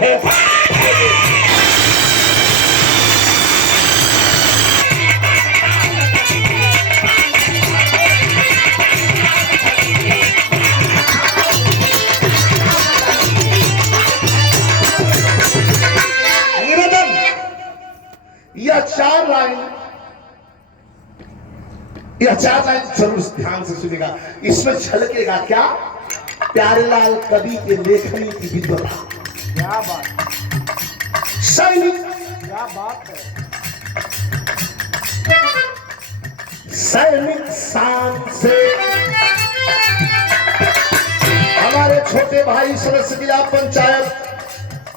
है। निवेदन, यह चार लाइन जरूर ध्यान से सुनेगा। इसमें झलकेगा क्या? प्यारेलाल कवि के लेखनी की विद्वता। क्या बात, सैनिक, क्या बात है। सैनिक शान से हमारे छोटे भाई सदस्य जिला पंचायत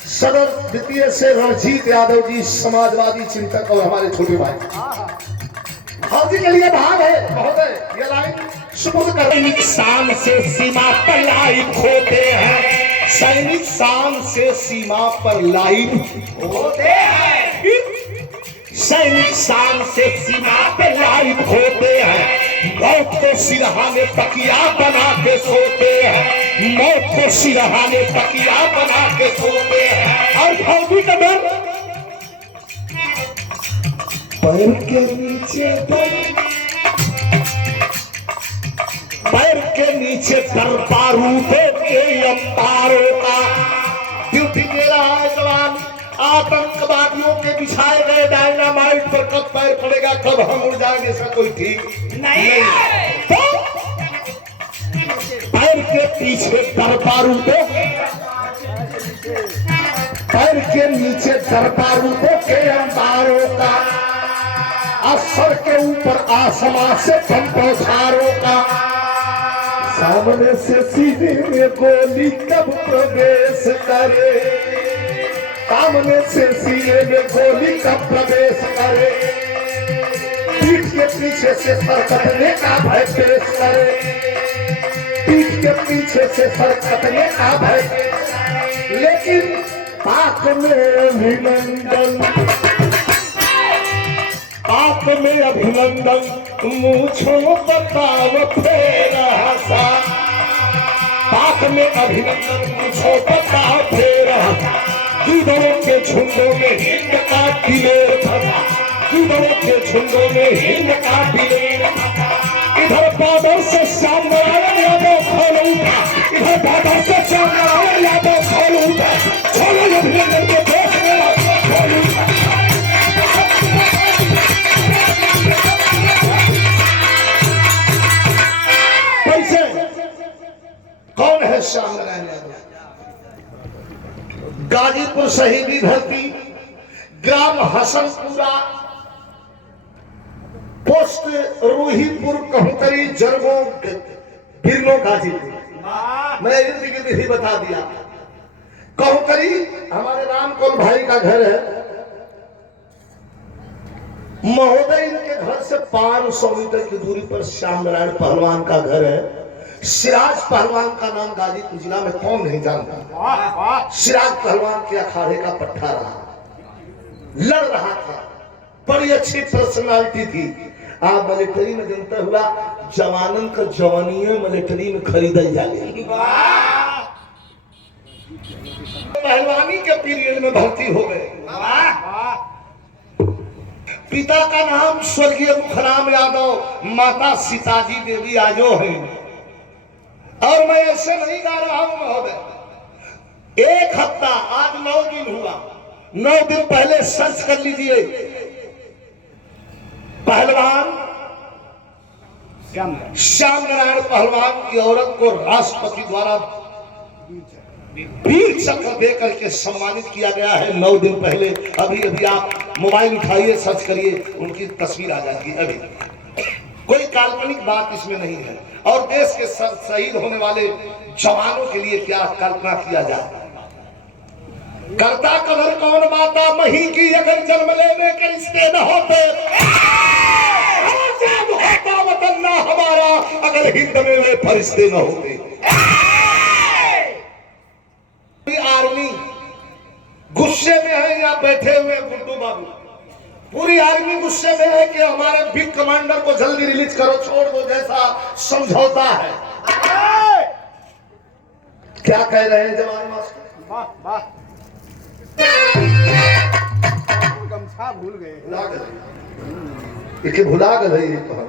सदर द्वितीय से रणजीत यादव जी, समाजवादी चिंतक और हमारे छोटे भाई हाजी के लिए भाग है महोदय। ये लाइन सुपुर्द कर। सैनिक शान से सीमा पर लाइव होते हैं, सैनिक शान से सीमा पर लाइव होते हैं, सैनिक शान से सीमा पर लाइव होते हैं। मौत को सिरहाने तकिया बना के सोते हैं, मौत को सिरहाने तकिया बना के सोते हैं। और फौजी का डर पैर के नीचे, पैर के नीचे दर बारूदों के अंबारों का ड्यूटी दे रहा है जवान। आतंकवादियों के बिछाए गए डायनामाइट पर कब पैर पड़ेगा, कब हम उड़ जाएंगे, इसका कोई ठीक नहीं। तो पैर के पीछे दर बारूदों, पैर के नीचे दर बारूदों के अंबारों का, असर के ऊपर आसमां से बम बौछारों का। सामने से सीने में गोली कब प्रवेश करे, सामने से सीने में गोली कब प्रवेश करे। पीठ के पीछे से सरकटने का भय पेश करे, पीठ के पीछे से सरकटने का भय। लेकिन पाक में अभिनंदन, पाक में अभिनंदन, मूछों बताव फेर हंसा, पाक में अभिनंदन, मूछों बताव फेर हंसा। गिद्धों के झुंडों में हिंद का दिलेर फंसा, गिद्धों के झुंडों में हिंद का दिलेर फंसा। इधर बादल से श्याम नारायण यादव खोल उठा, इधर बादल से श्याम नारायण यादव खोल उठा। छोड़ो अभिनंदन के देश में खोल उठा। कौन है श्याम नारायण यादव? गाजीपुर शहीदी धरती, ग्राम हसनपुरा, पोस्ट रूहीपुर, कहूतरी, जरगो, बिरनो, गाजीपुर। मैं इर्द गिर्द ही बता दिया। कहूतरी हमारे रामकोल भाई का घर है महोदय। इनके घर से 500 मीटर की दूरी पर श्याम नारायण पहलवान का घर है। सिराज पहलवान का नाम गाजीपुर जिला में कौन नहीं जानता। सिराज पहलवान के अखाड़े का पट्टा रहा, लड़ रहा था, बड़ी अच्छी पर्सनालिटी थी। आप मिलिट्री में जनता हुआ जवानन का जवानियों मिलिट्री में खरीदल जाए। पहलवानी के पीरियड में भर्ती हो गए। पिता का नाम स्वर्गीय मुखराम यादव, माता सीताजी देवी आजो है। और मैं ऐसे नहीं गा रहा हूं महोदय। एक हफ्ता, आज 9 दिन हुआ, 9 दिन पहले सर्च कर लीजिए। पहलवान श्याम नारायण पहलवान की औरत को राष्ट्रपति द्वारा वीर चक्र देकर के सम्मानित किया गया है 9 दिन पहले। अभी अभी आप मोबाइल उठाइए, सर्च करिए, उनकी तस्वीर आ जाएगी। अभी कोई काल्पनिक बात इसमें नहीं है। और देश के शहीद होने वाले जवानों के लिए क्या कल्पना किया जाए। करता कदर कौन माता मही की, अगर जन्म लेने के रिश्ते न होते, होता वतन ना हमारा, अगर हिंद में वे फरिश्ते न होते। आर्मी गुस्से में है या बैठे हुए गुड्डू बाबू, पूरी आर्मी गुस्से में है कि हमारे बिग कमांडर को जल्दी रिलीज करो, छोड़ दो, जैसा समझौता है। क्या कह रहे हैं जवान मास्टर? गमछा भूल गए। भुला गए इके भुला गए ये कहन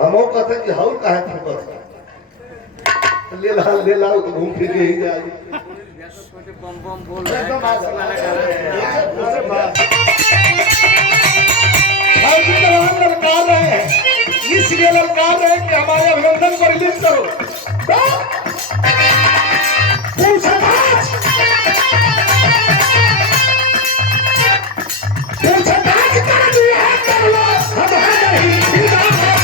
हमो कहते कि हौल काहे फुकत ले ला तो घूम फिर के ही जाए बम बम बोल रहा है। भाई जी का हम ललकार रहे हैं इसलिए ललकार रहे हैं कि हमारे अभिनंदन को रिलीज करो पूछताछ कर दिया है कर लो हम है नहीं फिदा है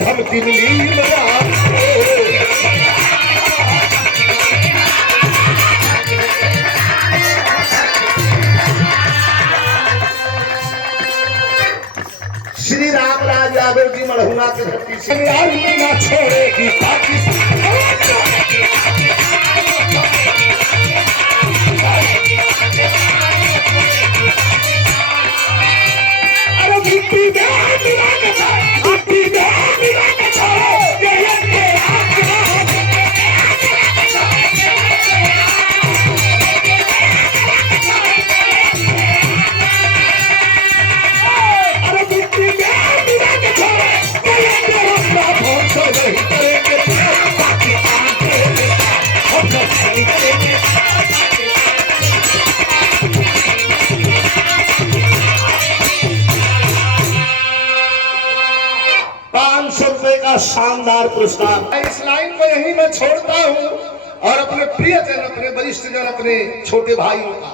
धमकी मिली श्री रामराज यादव जी मढ़ुआ के धरती से ना छोड़ेगी पाकिस्तान शानदार पुरस्कार। इस लाइन को यही मैं छोड़ता हूं और अपने प्रियजन अपने वरिष्ठ जन अपने छोटे भाइयों का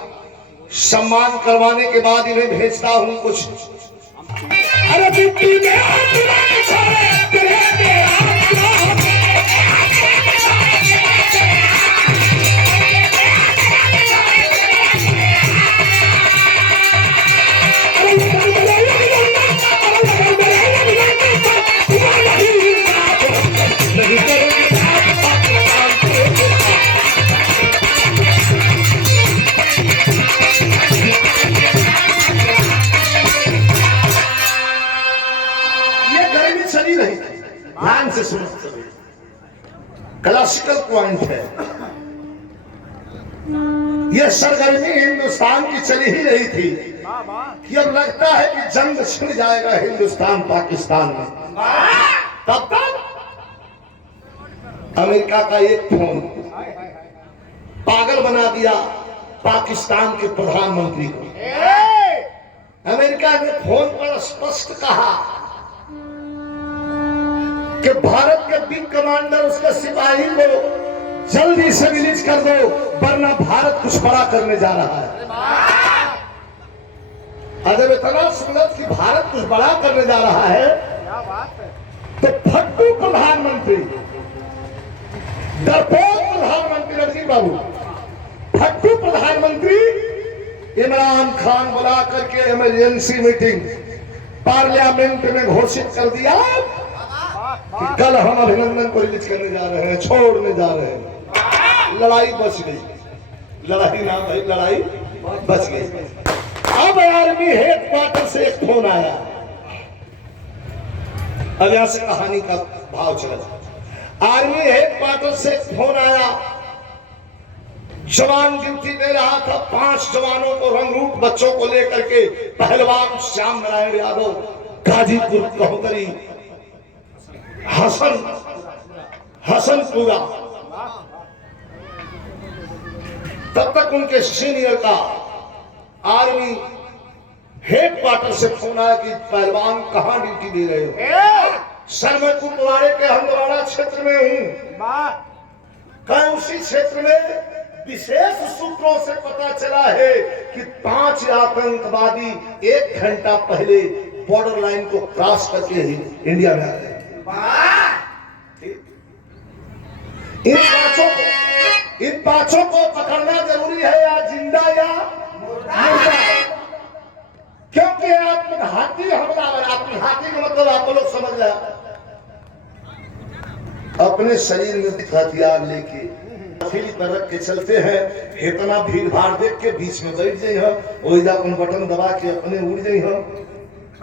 सम्मान करवाने के बाद इन्हें भेजता हूं कुछ अरे ध्यान से सुनो क्लासिकल पॉइंट है यह सरगर्मी हिंदुस्तान की चली ही रही थी कि अब लगता है कि जंग छिड़ जाएगा हिंदुस्तान पाकिस्तान में तब तक अमेरिका का एक फोन पागल बना दिया पाकिस्तान के प्रधानमंत्री को अमेरिका ने फोन पर स्पष्ट कहा कि भारत के बिग कमांडर उसके सिपाही को जल्दी से रिलीज कर दो वरना भारत कुछ बड़ा करने जा रहा है अगर इतना सुंदर कि भारत कुछ बड़ा करने जा रहा है तो फट्टू प्रधानमंत्री डरपोक प्रधानमंत्री रजीव बाबू फट्टू प्रधानमंत्री इमरान खान बुला करके इमरजेंसी मीटिंग पार्लियामेंट में घोषित कर दिया कि कल हम अभिनंदन को रिलीज करने जा रहे हैं छोड़ने जा रहे हैं लड़ाई बच गई लड़ाई ना भाई लड़ाई बच गई अब आर्मी हेडक्वार्टर से एक फोन आया अब यहां से कहानी का भाव चला आर्मी हेडक्वार्टर से एक फोन आया जवान ड्यूटी दे रहा था 5 जवानों को रंगरूट बच्चों को लेकर के पहलवान श्याम नारायण यादव गाजीपुर कहोदरी हसनपुरा तब तक उनके सीनियर का आर्मी हेडक्वार्टर से फोन आया कि पहलवान कहां ड्यूटी दे रहे हो सर मैं कुपवाड़े के हंदवाड़ा क्षेत्र में हूं कहीं उसी क्षेत्र में विशेष सूत्रों से पता चला है कि 5 आतंकवादी 1 घंटा पहले बॉर्डर लाइन को क्रॉस करके ही इंडिया में आ गए इन पांचों को पकड़ना जरूरी है, या जिंदा या मुर्दा। क्योंकि आत्मघाती हमलावर, आत्मघाती का मतलब आप लोग समझ रहे, अपने शरीर में हथियार लेके फील्ड पर रख के चलते हैं। इतना भीड़ भाड़ देख के बीच में बैठ जाइए, वही अपन बटन दबा के अपने उड़ जाइए,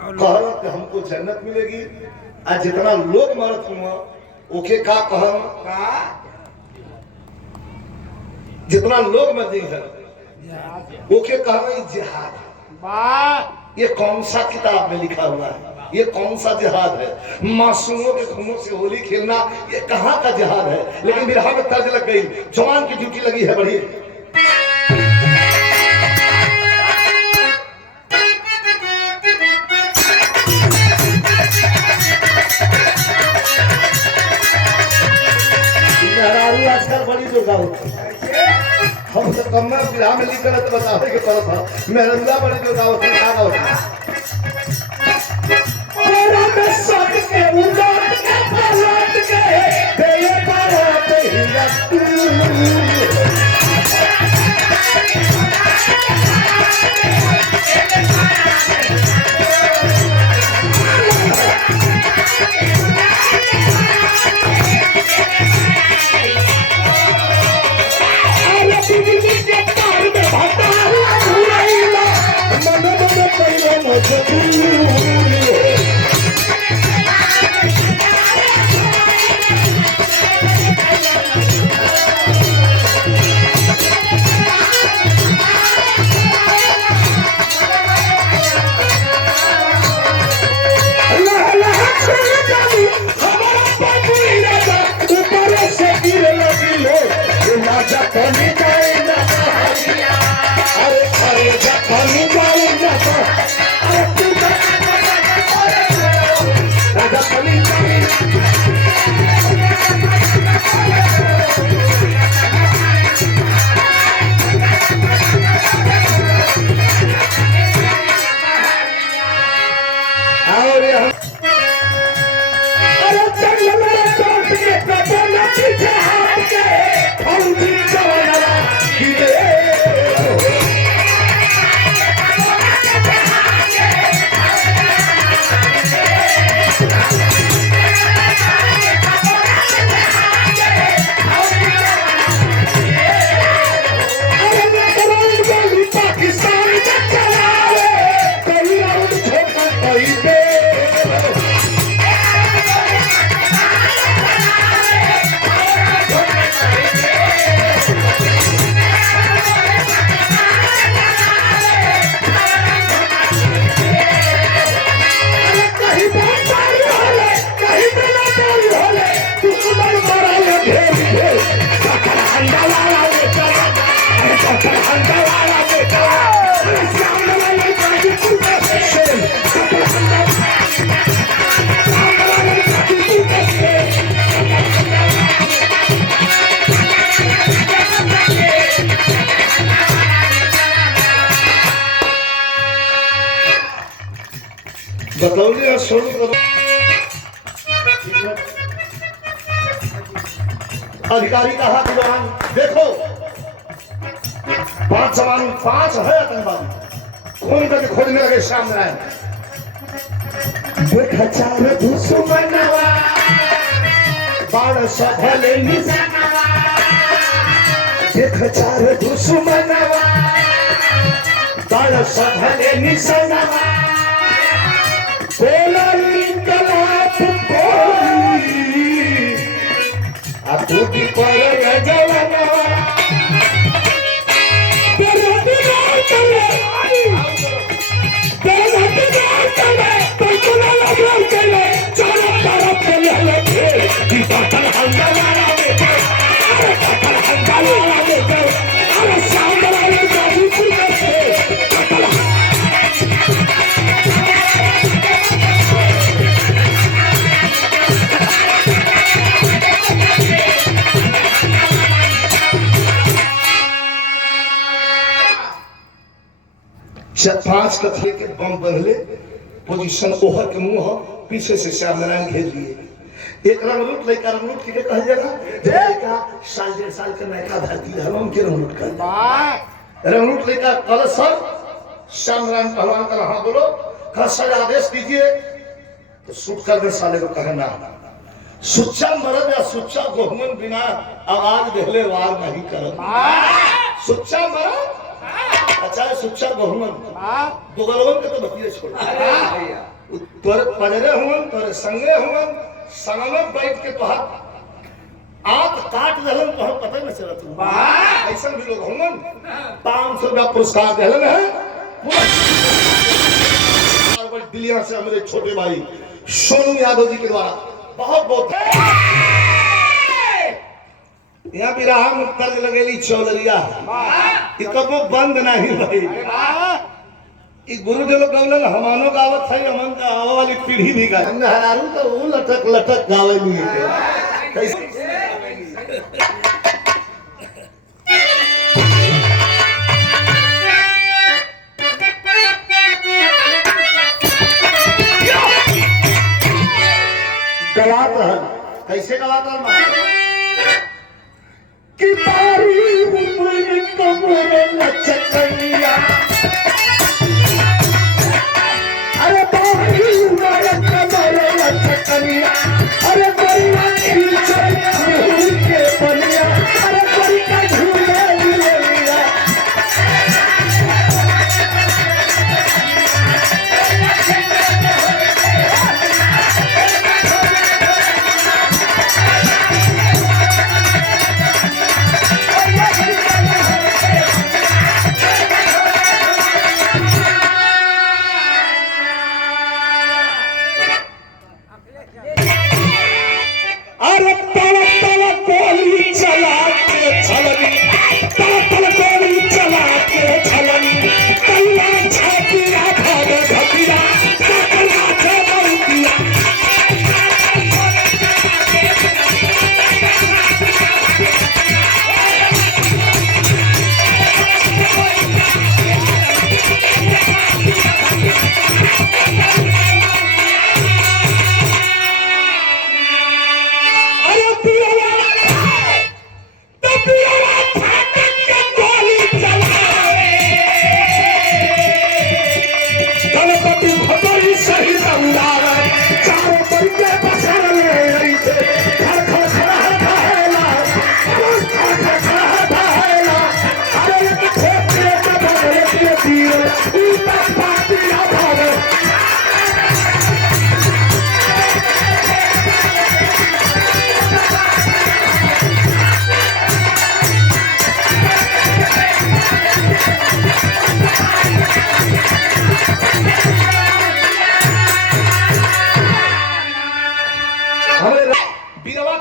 कहल कि हमको जन्नत मिलेगी। आज जितना लोग मरत हुआ ओके का कहम, जितना लोग मर गए ओके कहना जिहाद। ये कौन सा किताब में लिखा हुआ है? ये कौन सा जिहाद है? मासूमों के खूनों से होली खेलना, ये कहाँ का जिहाद है? लेकिन बिरहा में तर्ज लग गई, जवान की ड्यूटी लगी है बड़ी। आजकल बड़ी दुर्गा होती है, हम तो कम बिरहा में लिखकर तो बतावे के पड़ता था। मेहरुआ बड़ी दुर्गा होती है, क्या होती है? बतौलिए शुरू करो। अधिकारी कहा जवान देखो, 5 जवान 5 है आतंकवादी, खून करके खोजने लगे श्याम नारायण। चार दुश्मनवा बाण सफल निशानवा, देख 4 दुश्मनवा बाण सफल निशानवा, बोला इनकलाब बोली तू की पर जवानवा, तेरे दिल चले तेरे दिल चले तो लगा चले चारों तरफ चले कि पत्थर हल्ला वाला बेटा, अरे पत्थर हल्ला वाला बेटा, अरे सामने वाले गाड़ी पुलिस से पत्थर पांच कथले के बम बंधले, पोजीशन ओहर के मुंह पीछे से श्याम नारायण घेर लिए। एक रंगरूट लड़का रंगरूट के कह जगह लड़का साल 1.5 साल के नया धरती है हम के रंगरूट कर रंगरूट लड़का कल सर श्याम नारायण पहलवान का हाँ बोलो कल सर आदेश दीजिए तो सूट कर दे साले को कहना सुच्चा मरद या सुच्चा गोहमन बिना आवाज देहले वार नहीं करत सुच्चा मरद अच्छा सुच्चा गोहमन दुगलवन के तो बतिये छोड़ तोरे पजरे हुन तोरे संगे हुन संगमे बैठ के तोहर आंख काट देलन तो हम पता न चलत ऐसा भी लोग हुन 500 रुपया पुरस्कार देलन है पूरा दिल्ली से हमारे छोटे भाई सोनू यादव जी के द्वारा बहुत बहुत यहाँ भी रहा मुक्तर लगेली चौलरिया कबो बंद नहीं भाई गुरु जो लोग गवलन हमानो गावत है हमन आवा वाली पीढ़ी भी गाय नहरारू तो वो लटक लटक गावे नहीं है कैसे गवात है कैसे गवात है कि तारी उम्र कमर लचकनिया अरे तारी उम्र कमर लचकनिया अरे बड़िया खींचल झूल के बनिया अरे बड़िया झूले मिलिया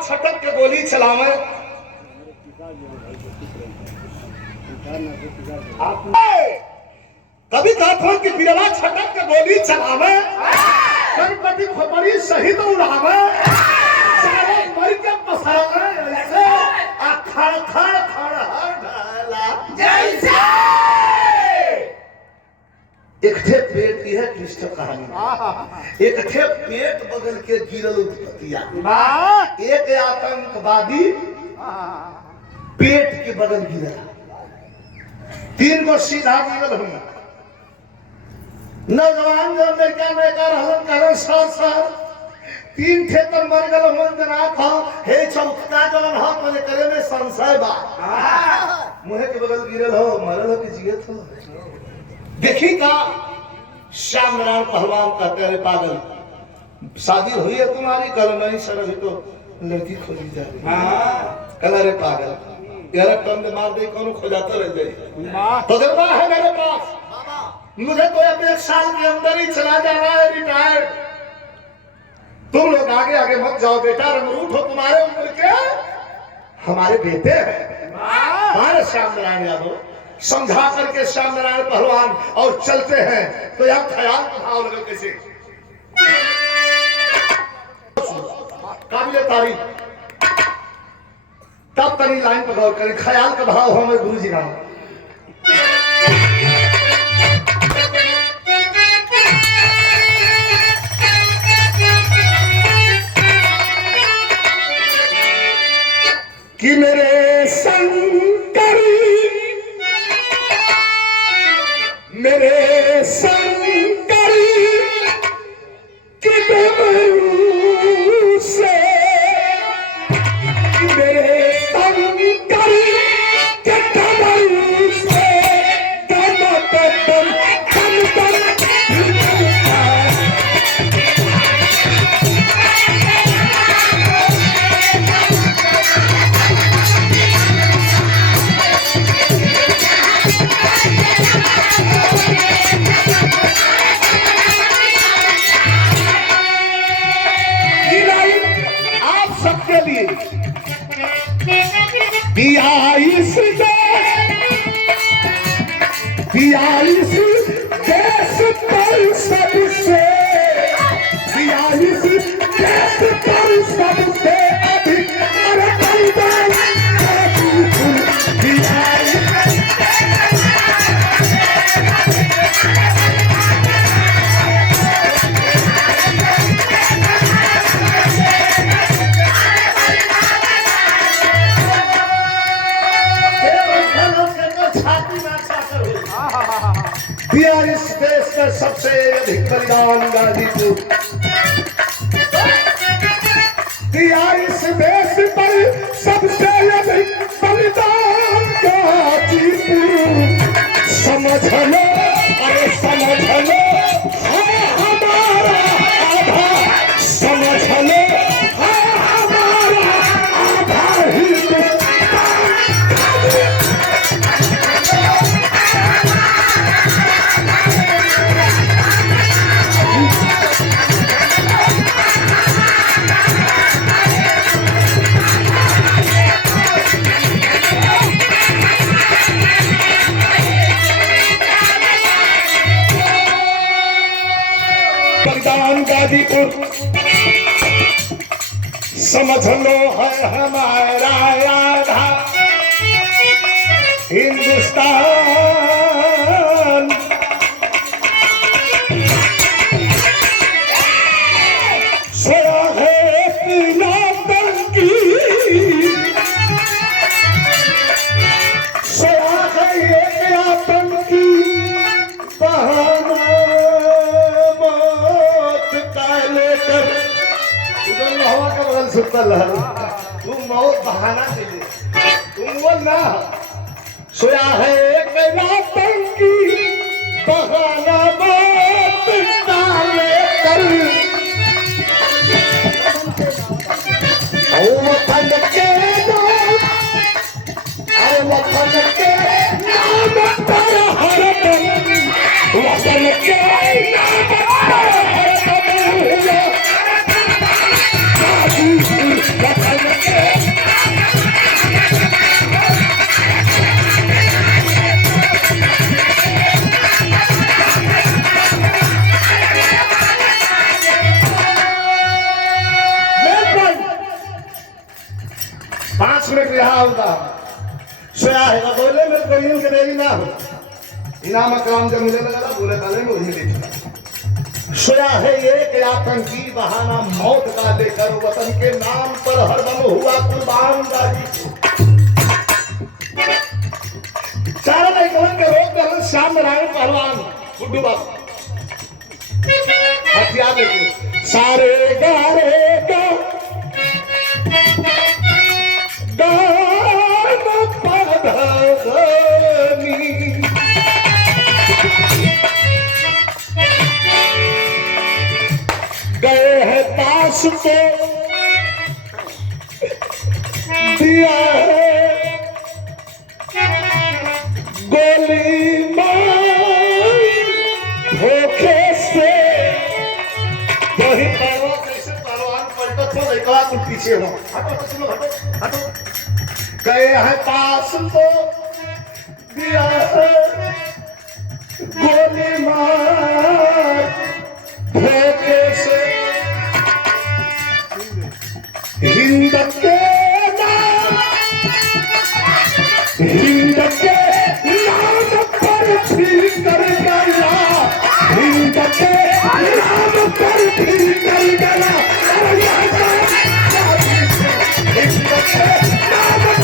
छटक के गोली चलावे कभी कहते कि बिरवा छटक के गोली चलावे गणपति खोपड़ी सही तो उड़ावे सारे मर के पसावे ऐसे खड़ खड़ खड़ ढाला जैसे एक थे पेट यह कृष्ण कहानी एक थे पेट बगल के गिरल उत्पत्तिया एक आतंकवादी पेट के बगल गिरा 3 गो सीधा गिरल हम नौजवान जो लड़का बेकार हलन करन सार 3 थे तो मर गल मन जना था हे चौथा जवन हो तो करे में संशय बा मुहे के बगल गिरल हो मरल हो कि जियत हो देखी का श्याम नारायण पहलवान कहते हैं पागल शादी हुई है तुम्हारी कल नहीं सर अभी तो लड़की खोजी जा रही कल अरे पागल यार कम मार दे कौन खोजाता रह जाए तजुर्बा है मेरे पास मुझे तो अब 1 साल के अंदर ही चला जाना है रिटायर्ड तुम लोग आगे आगे मत जाओ बेटा रंगरूट हो तुम्हारे उम्र के हमारे बेटे हैं हमारे श्याम नारायण यादव समझा करके श्याम नारायण पहलवान और चलते हैं तो यह ख्याल भाव लगे कैसे काबिल तारीफ तब तनी लाइन पर गौर करें ख्याल का भाव हमें गुरु जी नाम कि मेरे शंकरी मेरे शंकरी कि डमरू से मेरे शंकरी के डमरू से दिया इस देश पर सबसे दिया इस देश पर सबसे अधिक अरे बलिदान दिया दिया इस देश में सबसे अधिक बलिदान गाजीपुर दिया इस देश पर सबसे अधिक बलिदान गाजीपुर समझ लो अरे समझ लो है हमारा आधा समझ लो है हमारा आधा हिंदुस्तान बलिदान गाजीपुर समझ लो है हमारा आधा हिंदुस्तान सोया है पीला टंकी सोया है एक आतंकी बहाना हवा का बगल सुतल तुम बहुत बहाना के लिए तुम बोल ना सोया है एक आतंकी बहाना बहुत डाले कर वतन के नाम अरे वतन के नाम पर हर दम वतन के नाम पर हर दम पांच मिनट रहा होगा सोया है बोले मेरे को यूं के देरी ना हो इनाम काम जब मुझे लगा बोले ताले में वही लेके सोया है एक आतंकी बहाना मौत का लेकर वतन के नाम पर हरदम हुआ कुर्बान गाजीपुर चारों कौन के रोक कर श्याम नारायण पहलवान गुड्डू बाबू हथियार लेके सारे गारे गा गए हैं पास को दिया है गोली मार धोखे से वही पहलवान कैसे पहलवान पलटा तो एक बार पीछे हो हटो चलो हटो हटो गए हैं पास को दिया है गोली मार धोखे से हिंद के नाम पर भी कर गया हिंद के नाम पर भी कर गया हिंद के नाम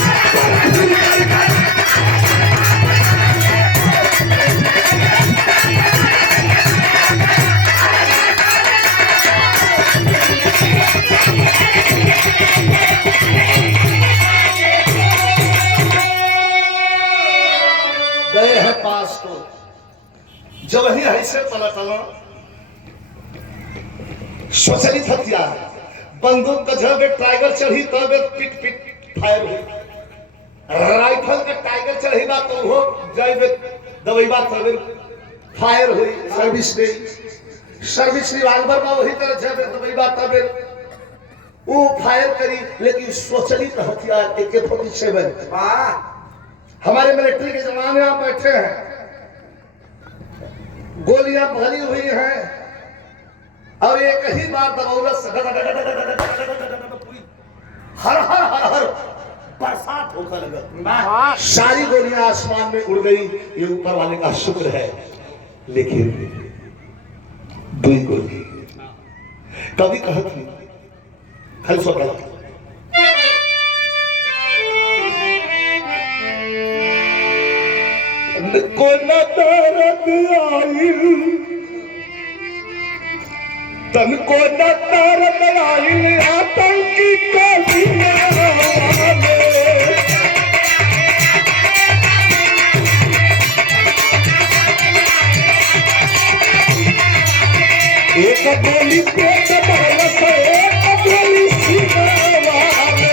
गए हैं पास को, जब वही ऐसे पलटना स्वचालित हथियार बंदूक का जब टाइगर चढ़ी तब पिट पिट फायर हुई, राइफल का टाइगर चढ़ी बात तो वो जब दवाई बात तब फायर हुई। सर्विस रिवाल्वर का वही तरह जब दवाई बात तब वो फायर करी, लेकिन स्वचालित हथियार AK-47 हमारे मिलिट्री के जवान यहाँ बैठे हैं, गोलियां भरी हुई हैं और एक ही बार दबौलत हर हर हर हर बरसात होकर लगा, सारी गोलियां आसमान में उड़ गई। ये ऊपर वाले का शुक्र है। लेकिन दुई गोली कभी कहत नहीं खल सो गया को न दर्द आइल तन को न दर्द आइल आतंकी एक गोली पेट बरस एक गोली सीना वाले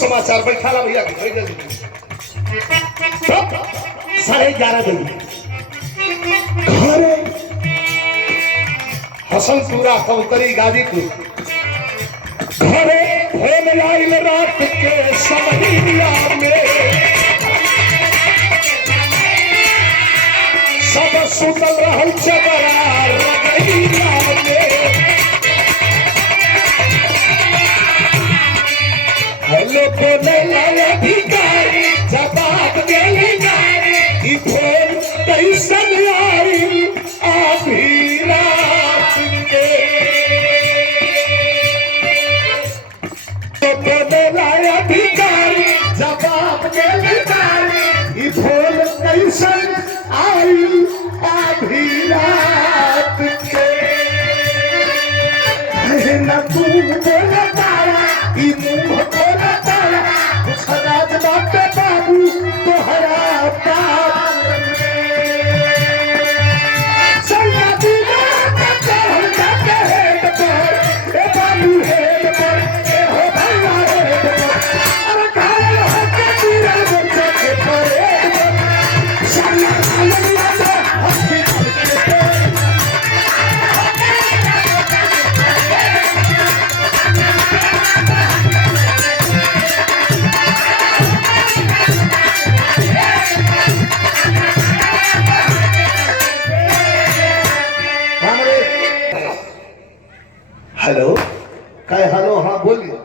समाचार बैठा ला भैया 11:30 बजे घरे हसनपुरा कौतरी गाजीपुर घरे होने आइल रात के समहिया में सब सुतल रहल चबरा रगैया में बोले लाले भिखारी जवाब देले नारी ई फोन कैसन आई आधी रात के बोले लाले भिखारी जवाब देले नारी ई फोन कैसन आई आधी रात के न तू बोले तारा ई मुंह बोले राज बाटे बाबू तोहरा पार संगा दिला के हम जाते हैं तो ए बाबू है तो ए हो भैया है अरे काल होके तेरा बच्चा के परे संगा आलमिया तो हॉस्पिटल के हेलो कहे हेलो हाँ बोलिए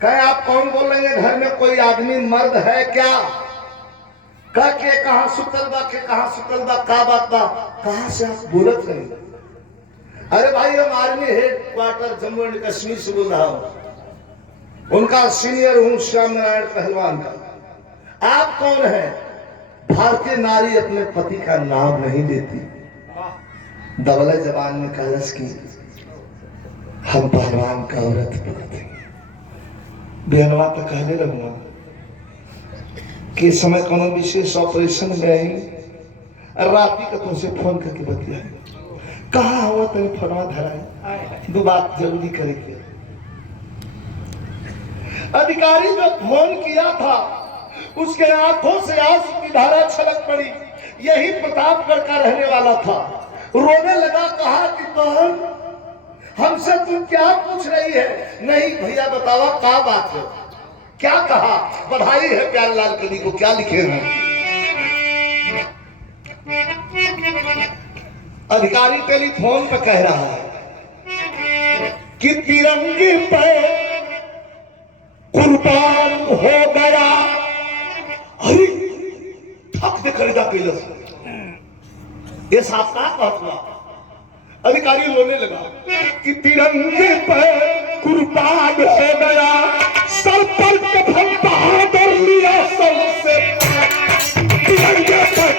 कहे आप कौन बोल रहे हैं घर में कोई आदमी मर्द है क्या कह के कहा सुतल बा के कहा सुतल बा का बात बा कहां से आप बोलत रहे अरे भाई हम army head quarter Jammu and Kashmir से बोल रहा हूं उनका सीनियर हूं श्याम नारायण पहलवान का आप कौन है भारतीय नारी अपने पति का नाम नहीं लेती दबले जबान में कलश की हम पहलवान का औरत बोलते बेहनवा तो कहने लगूंगा कि समय कोनो विशेष ऑपरेशन में आई रात का तुमसे फोन करके बतिया कहा हुआ तेरे फोनवा धराई दो बात जरूरी करेंगे अधिकारी जो फोन किया था उसके आंखों से आंसू की धारा छलक पड़ी यही प्रतापगढ़ का रहने वाला था रोने लगा कहा कि बहन हमसे तुम क्या पूछ रही है नहीं भैया बतावा क्या बात है क्या कहा बधाई है प्यारेलाल कली को क्या लिखे हैं अधिकारी टेलीफोन पर कह रहा है कि तिरंगे पे कुर्बान हो गया। अरे थक दे खरीदा पिलस ये साफ हुआ। अधिकारी रोने लगा कि तिरंगे पे कुर्बान हो गया, सर पर कफन बहादुर लिया सबसे तिरंगे पर।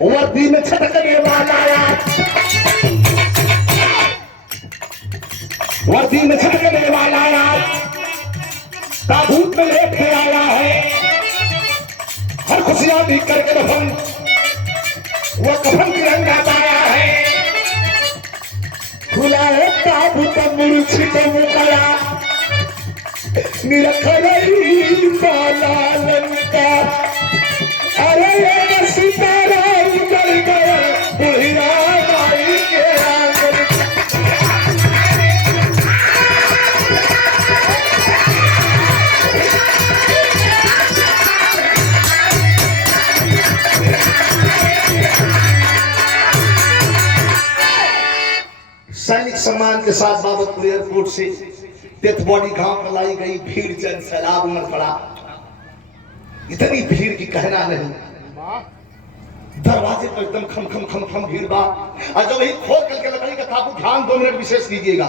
वर्दी में छटकने वाला आया, वर्दी में छटकने वाला आया, ताबूत में लेके आया है, हर खुशियां भी करके कफन, वो कफन तिरंगा पाया है। खुला है ताबूत मूर्छित हो गया, निरखरई बाला लंका। अरे ये सितारा उतर गया बुढ़िया माई के आंगन। सैनिक सम्मान के साथ बाबतपुर एयरपोर्ट से डेथ बॉडी गांव में लाई गई। भीड़ जन सैलाब उमड़ पड़ा, इतनी भीड़ की कहना नहीं। दरवाजे पर एकदम खम खम खम खम भीड़ बा। और जब वही खोल करके लकड़ी का ताबूत, ध्यान 2 मिनट विशेष कीजिएगा,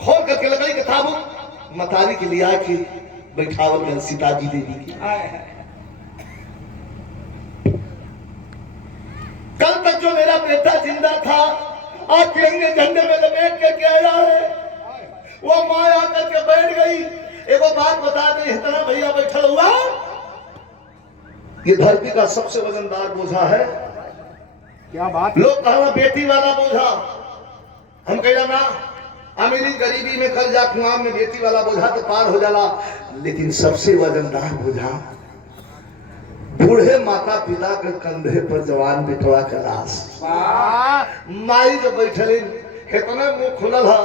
खोल करके लकड़ी का ताबूत मतारी के लिए आए कि बैठावल गए सीताजी देवी की। कल तक जो मेरा बेटा जिंदा था आज तिरंगे झंडे में लपेट करके आया है, वो माँ आकर के बैठ गई। एगो बात बता दे, इतना भैया बैठा हुआ, ये धरती का सबसे वजनदार बोझा है। क्या बात? लोग कहना बेटी वाला बोझा, हम कहना ना अमीरी गरीबी में कर्जा कुआं में बेटी वाला बोझा तो पार हो जाला, लेकिन सबसे वजनदार बोझा बूढ़े माता पिता के कंधे पर जवान बेटवा का लाश। माई जब बैठली इतने मुंह खुलल है,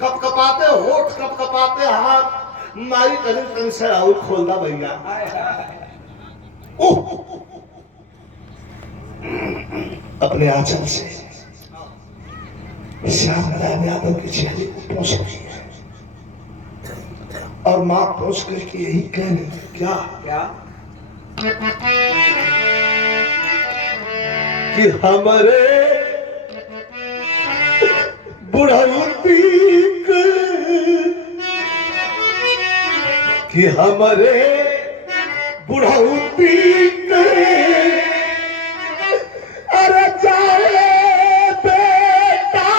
कप कपाते होठ, कप कपाते हाथ। माई कहीं से और खोलदा भैया, अपने आंचल से श्याम नारायण यादव के चेहरे को पोंछ रही है और मां पोंछ करके यही कह रही, क्या क्या कि हमारे बुढ़ापी कि हमारे बुढ़ापी अरे जाए बेटा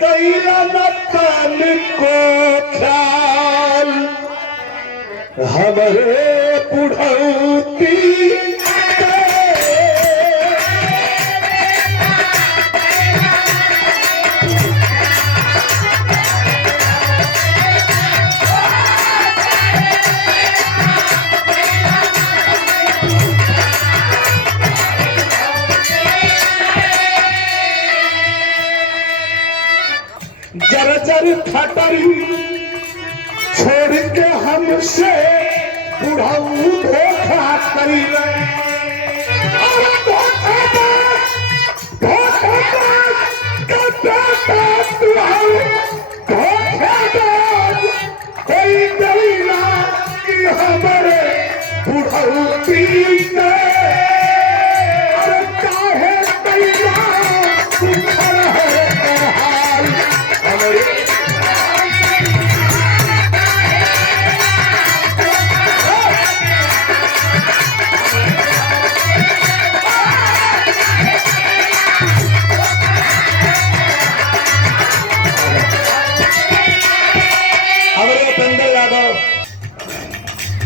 कैला न तन को ख्याल, हमारे बुढ़ापी जर खटरी छोड़ के हमसे बुढ़ाऊ धोखा करी, कोई डरीना कि हमारे बुढ़ाऊ पीते चाहे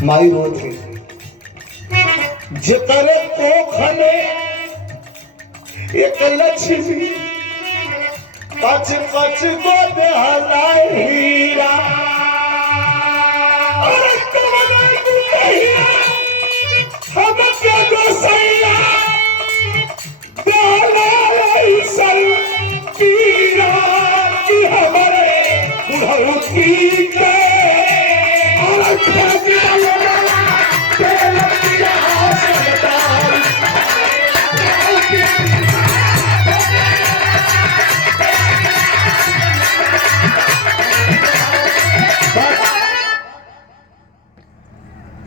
माई रो थी जितने कोखने एक लक्ष्मी पच पच को बेहलाई हीरा और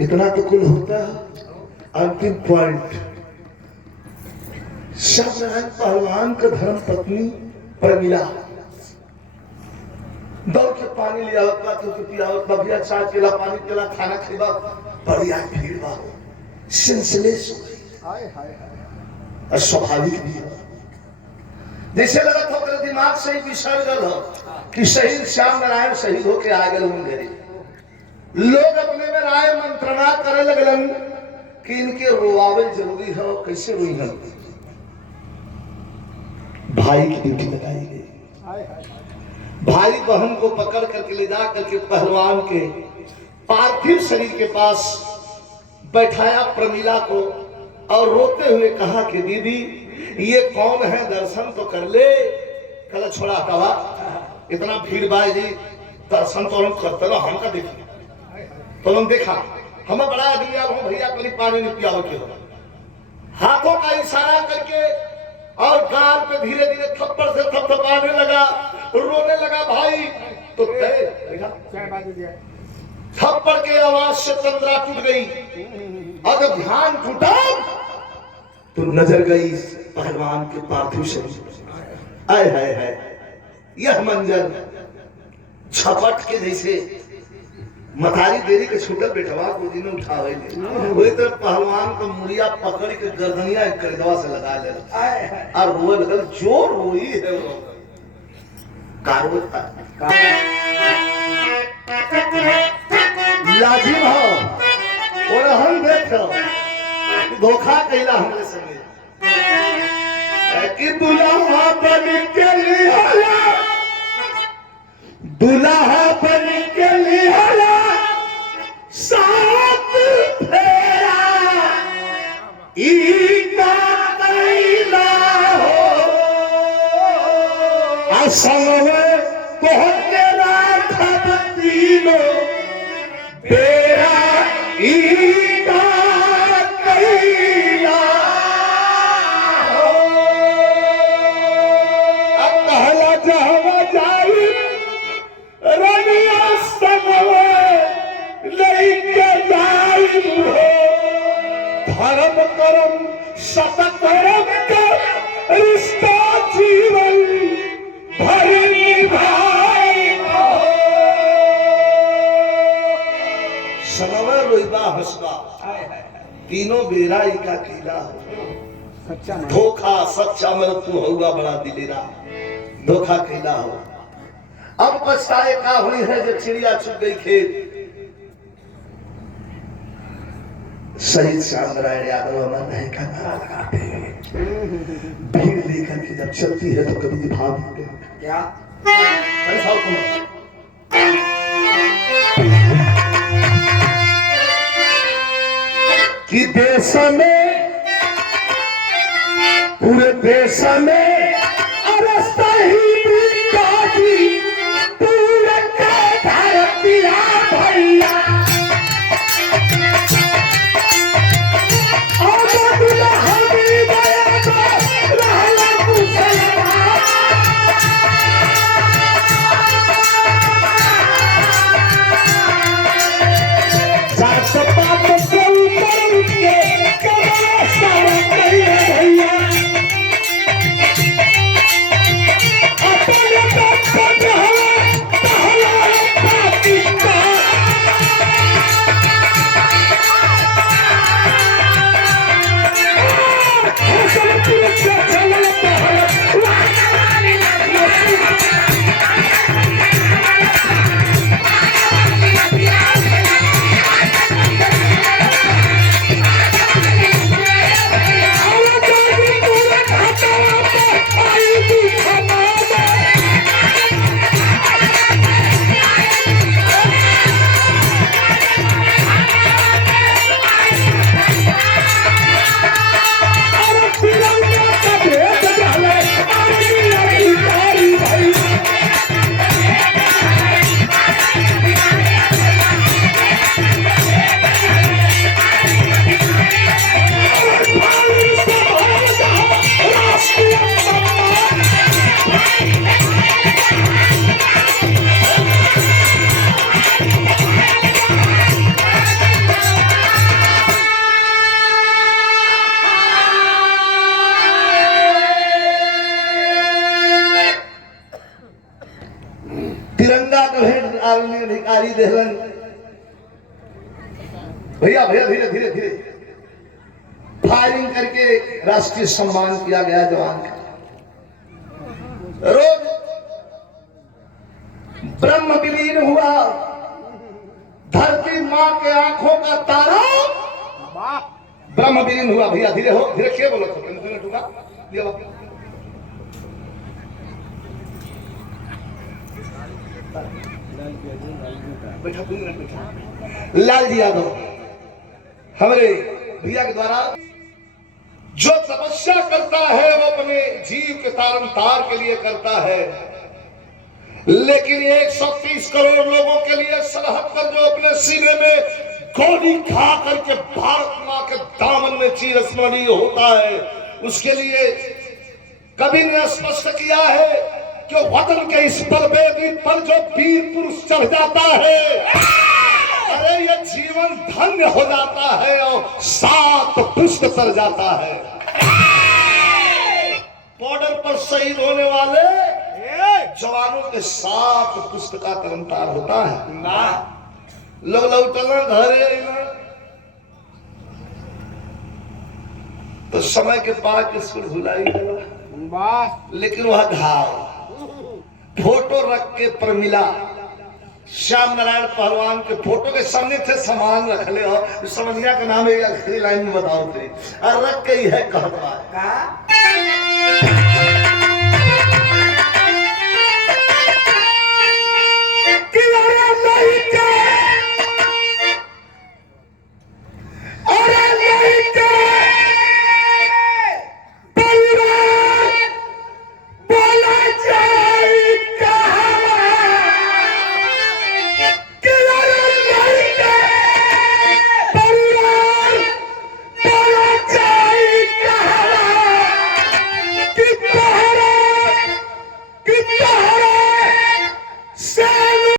इतना तो कुल होता है। अंतिम पॉइंट, श्यामनारायण पहलवान का धर्म पत्नी प्रमिला दौड़ के पानी लिया होता तो पिया होता, भैया चाय पिला, पानी पिला, खाना खिला, बढ़िया भीड़ बा, सेंसलेस हो गई। और स्वाभाविक भी है, जैसे लगा था मेरे दिमाग से ही विसर गल हो कि शहीद श्याम नारायण शहीद होके आ गए घरे। लोग अपने में राय मंत्रणा करे लगलन कि इनके रोआवे जरूरी है, कैसे रोई है। भाई की ड्यूटी लगाई गई, भाई बहन को पकड़ करके ले जा करके पहलवान के पार्थिव शरीर के पास बैठाया प्रमिला को और रोते हुए कहा कि दीदी ये कौन है, दर्शन तो कर ले। कल छोड़ा हटावा, इतना भीड़ भाई जी, दर्शन तो हम करते रहो, हमका देखिए तो हम देखा, हमें बड़ा आदमी आ भैया कभी पानी नहीं पिया के हो, हाथों का इशारा करके और गाल पे धीरे धीरे थप्पड़ से थपथपाने लगा, रोने लगा भाई। तो थप्पड़ के आवाज से तंद्रा टूट गई। अगर ध्यान टूटा तो नजर गई पहलवान के पार्थिव शरीर। आय हाय हाय, यह मंजर छपट के जैसे मतारी देरी के छूटल बेटवा गोदी में उठावे वही तरह पहलवान का मुड़िया पकड़ के गर्दनिया करेदवा से लगा ले और रोए लगल, जो रोई है वो कारो लाजिम हो। और हम देखो धोखा कैला हमरे संगे कि दुल्हा बन के लिया, दुल्हा बन के लिया साथ फेरा इनका कैला हो, असंग पहुंचेला खब तीनों बेरा इनका कैला हो। अब कहला जहवा जाई रनिया संगवे लेके जाई हो, धर्म कर्म सतकर्म का रिश्ता जीवन भर निभाई हो। संगवे रोइबा हंसबा तीनों बेरा का कीला हो। धोखा सच्चा मर तू होगा बड़ा दिलेरा, धोखा कैला हो। अब पछताए का हुई है जब चिड़िया छुप गई खेत। शहीद श्याम नारायण यादव अमर नहीं का नारा लगाते हैं, भीड़ लेकर के जब चलती है तो कभी भाव क्या कि देश में, पूरे देश में अवस्था ही काटी पूरे धरतिया भैया अधिकारी देहलन भैया भैया धीरे धीरे धीरे फायरिंग करके राष्ट्रीय सम्मान किया गया जवान का। रोज ब्रह्म विलीन हुआ, धरती मां के आंखों का तारा वाह ब्रह्म विलीन हुआ। भैया धीरे हो, धीरे क्या बोलो तो लाल जी यादव हमारे भैया के द्वारा जो तपस्या करता है वो अपने जीव के तारण तार के लिए करता है, लेकिन 130 करोड़ लोगों के लिए सरहद पर जो अपने सीने में गोली खा करके भारत मां के दामन में चिरस्मरणीय होता है, उसके लिए कवि ने स्पष्ट किया है कि वतन के इस बलवेदी पर जो वीर पुरुष चढ़ जाता है, अरे ये जीवन धन्य हो जाता है और 7 पुष्ट तर जाता है। बॉर्डर पर शहीद होने वाले जवानों के 7 पुष्ट का तरनतार होता है ना। लोग लौटना घरे तो समय के बाद स्कूल भुलाई गया, वाह लेकिन वह घाव फोटो रख के प्रमिला श्याम नारायण पहलवान के फोटो के सामने थे, सामान रख ले हो समनिया का नाम है आखिरी लाइन में बताओ थे और रख के ही है कहता